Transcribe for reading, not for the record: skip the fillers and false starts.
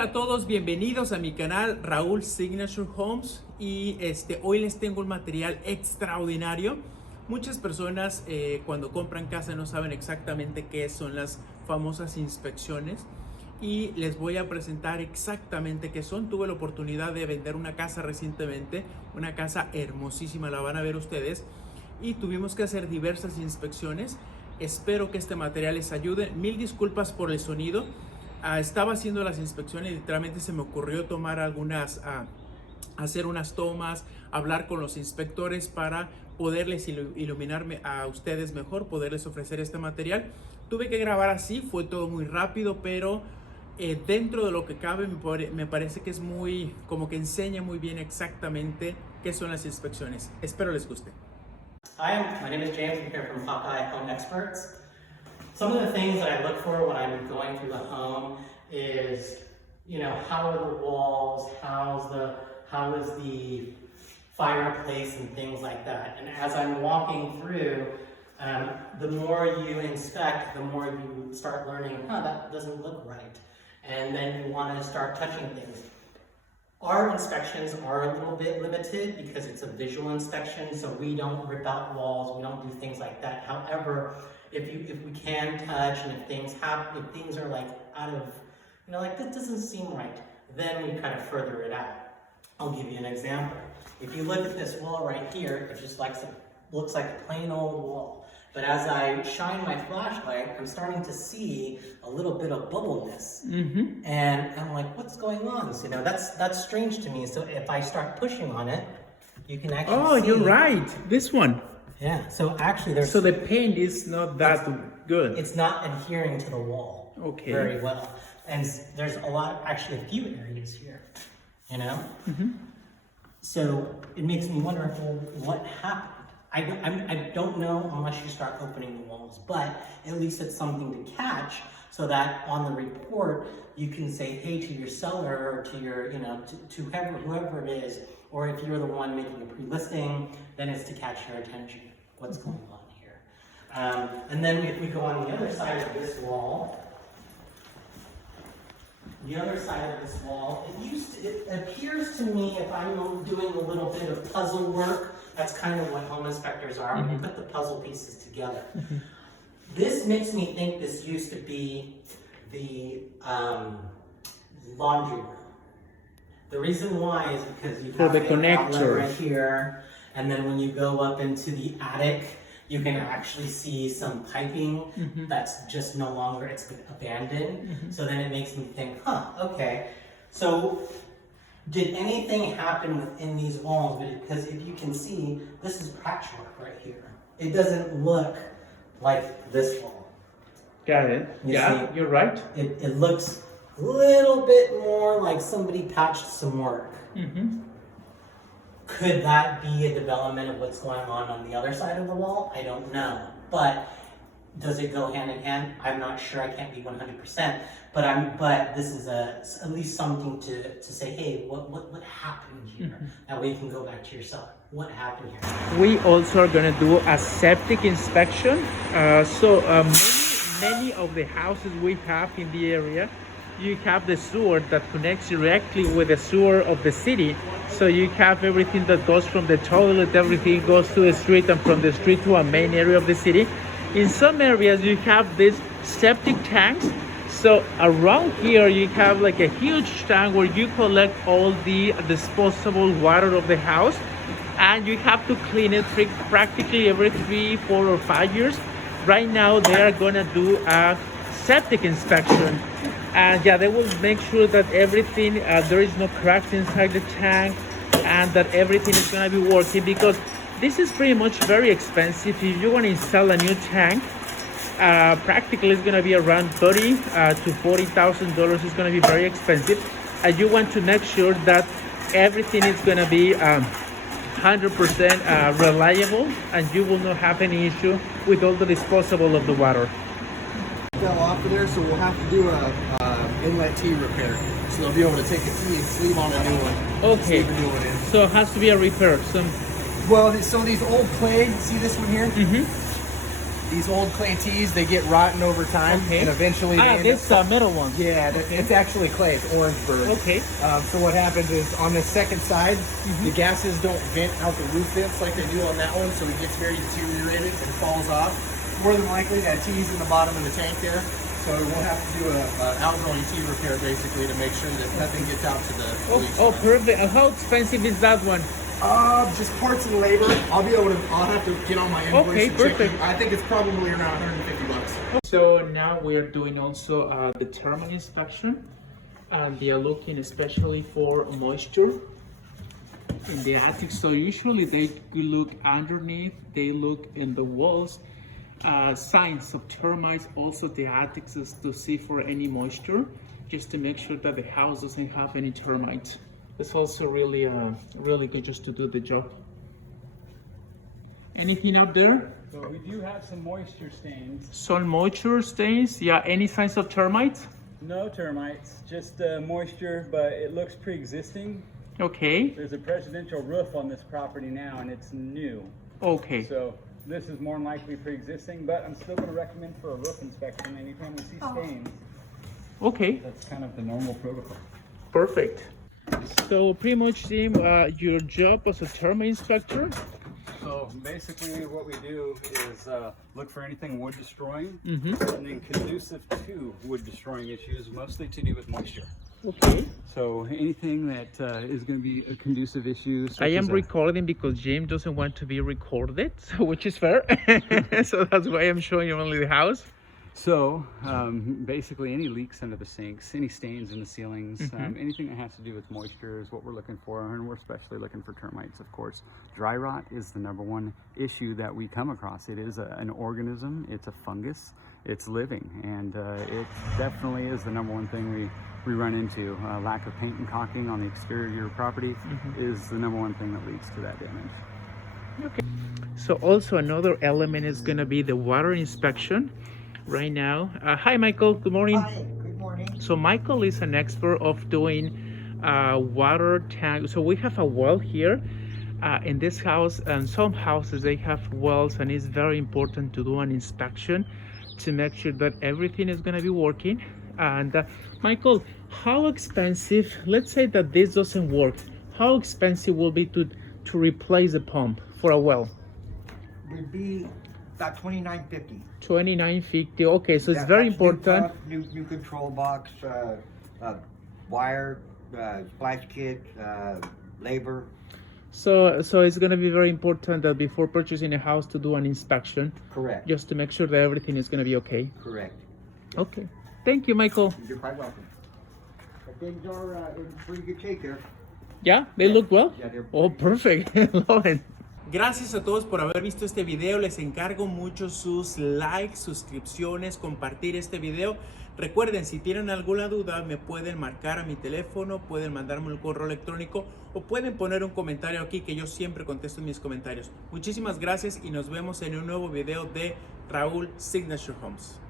Hola a todos, bienvenidos a mi canal Raúl Signature Homes y hoy les tengo un material extraordinario. Muchas personas cuando compran casa no saben exactamente qué son las famosas inspecciones y les voy a presentar exactamente qué son. Tuve la oportunidad de vender una casa recientemente, una casa hermosísima, la van a ver ustedes, y tuvimos que hacer diversas inspecciones. Espero que este material les ayude. Mil disculpas por el sonido. Estaba haciendo las inspecciones y literalmente se me ocurrió tomar hacer unas tomas, hablar con los inspectores para poderles iluminarme a ustedes mejor, poderles ofrecer este material. Tuve que grabar así, fue todo muy rápido, pero dentro de lo que cabe me parece que es muy, como que enseña muy bien exactamente qué son las inspecciones. Espero les guste. Hi, my name is James. I'm here from Hawkeye Home Experts. Some of the things that I look for when I'm going through the home is, how are the walls, how is the fireplace and things like that. And as I'm walking through, the more you inspect, the more you start learning, that doesn't look right. And then you want to start touching things. Our inspections are a little bit limited because it's a visual inspection, so we don't rip out walls, we don't do things like that. However, if we can touch and if things are like out of, like this doesn't seem right, then we kind of further it out. I'll give you an example. If you look at this wall right here, it just looks like a plain old wall. But as I shine my flashlight, I'm starting to see a little bit of bubbleness. Mm-hmm. And I'm like, what's going on? So, that's strange to me. So if I start pushing on it, you can actually see. Oh, you're right. This one. Yeah, so actually So the paint is not that good. It's not adhering to the wall very well. And there's actually a few areas here, Mm-hmm. So it makes me wonder, what happened? I don't know unless you start opening the walls, but at least it's something to catch so that on the report, you can say, hey, to your seller or to your, to whoever it is, or if you're the one making a pre-listing, then it's to catch your attention. What's going on here? And then if we go on the other side of this wall, it appears to me, if I'm doing a little bit of puzzle work, that's kind of what home inspectors are, when you put the puzzle pieces together. Mm-hmm. This makes me think this used to be the laundry room. The reason why is because you have the connector right here, and then when you go up into the attic, you can actually see some piping that's just no longer, it's been abandoned. Mm-hmm. So then it makes me think, okay. So did anything happen within these walls? Because if you can see, this is patchwork right here. It doesn't look like this wall. Got it. See, you're right. It looks a little bit more like somebody patched some work. Mm-hmm. Could that be a development of what's going on the other side of the wall? I don't know. But does it go hand in hand? I'm not sure. I can't be 100%. But this is at least something to say, hey, what happened here? Mm-hmm. That way you can go back to yourself. What happened here? We also are going to do a septic inspection. Many of the houses we have in the area, you have the sewer that connects directly with the sewer of the city. So you have everything that goes from the toilet, everything goes to the street, and from the street to a main area of the city. In some areas you have these septic tanks. So around here you have like a huge tank where you collect all the disposable water of the house, and you have to clean it practically every 3, 4, or 5 years. Right now they are gonna do a septic inspection, and they will make sure that everything, there is no cracks inside the tank, and that everything is gonna be working, because this is pretty much very expensive. If you want to install a new tank, practically it's gonna be around $30,000 to $40,000. It's gonna be very expensive, and you want to make sure that everything is gonna be 100% reliable, and you will not have any issue with all the disposable of the water. Fell off of there, so we'll have to do a inlet T repair. So they'll be able to take the T and sleeve on a new one. Okay. So it has to be a repair. Well, so these old clay, see this one here? Mm-hmm. these old clay tees, they get rotten over time, Okay. and eventually they end this up... middle one. Yeah, it's actually clay. It's Orangeburg. Okay. So what happens is on the second side, the gases don't vent out the roof vents like they do on that one, so it gets very deteriorated and falls off. More than likely, that tee's in the bottom of the tank there, so we'll have to do an outgoing tee repair basically to make sure that nothing gets out to the police. Oh, perfect. How expensive is that one? Just parts and labor. I'll have to get on my invoice. Okay, and check perfect. it. I think it's probably around $150. So now we are doing also the thermal inspection, and they are looking especially for moisture in the attic. So usually they look underneath, they look in the walls, signs of termites, also the attics, is to see for any moisture, just to make sure that the house doesn't have any termites. It's also really really good just to do the job. Anything out there? So we do have some moisture stains. Some moisture stains, yeah. Any signs of termites? No termites, just moisture, but it looks pre-existing. Okay. There's a presidential roof on this property now, and it's new. Okay. So this is more than likely pre-existing, but I'm still going to recommend for a roof inspection anytime we see stains. Okay. That's kind of the normal protocol. Perfect. So pretty much, Jim, your job as a termite inspector. So basically what we do is look for anything wood destroying, Mm-hmm. and then conducive to wood destroying issues, mostly to do with moisture. Okay. So anything that is going to be a conducive issue. I am recording because Jim doesn't want to be recorded, so, which is fair. So that's why I'm showing you only the house. So basically any leaks under the sinks, any stains in the ceilings, anything that has to do with moisture is what we're looking for, and we're especially looking for termites, of course. Dry rot is the #1 issue that we come across. It is an organism, it's a fungus, it's living, and it definitely is the #1 thing we run into. Lack of paint and caulking on the exterior of your property is the #1 thing that leads to that damage. Okay. So also another element is going to be the water inspection. Right now, hi Michael, good morning. Hi, good morning. So Michael is an expert of doing water tank. So we have a well here in this house, and some houses they have wells, and it's very important to do an inspection to make sure that everything is going to be working. And Michael, how expensive, let's say that this doesn't work, how expensive will be to replace the pump for a well? Would be about $29.50. $29.50. Okay, so it's very That's new important. pump, new control box, wire, splash kit, labor. So it's going to be very important that before purchasing a house to do an inspection, Correct. just to make sure that everything is going to be okay. Correct. Okay. Thank you, Michael. You're quite welcome. But things are in pretty good shape there. Yeah, they look well. Yeah, they're Oh, perfect. Love it. Gracias a todos por haber visto este video. Les encargo mucho sus likes, suscripciones, compartir este video. Recuerden, si tienen alguna duda, me pueden marcar a mi teléfono, pueden mandarme un correo electrónico o pueden poner un comentario aquí que yo siempre contesto en mis comentarios. Muchísimas gracias y nos vemos en un nuevo video de Raúl Signature Homes.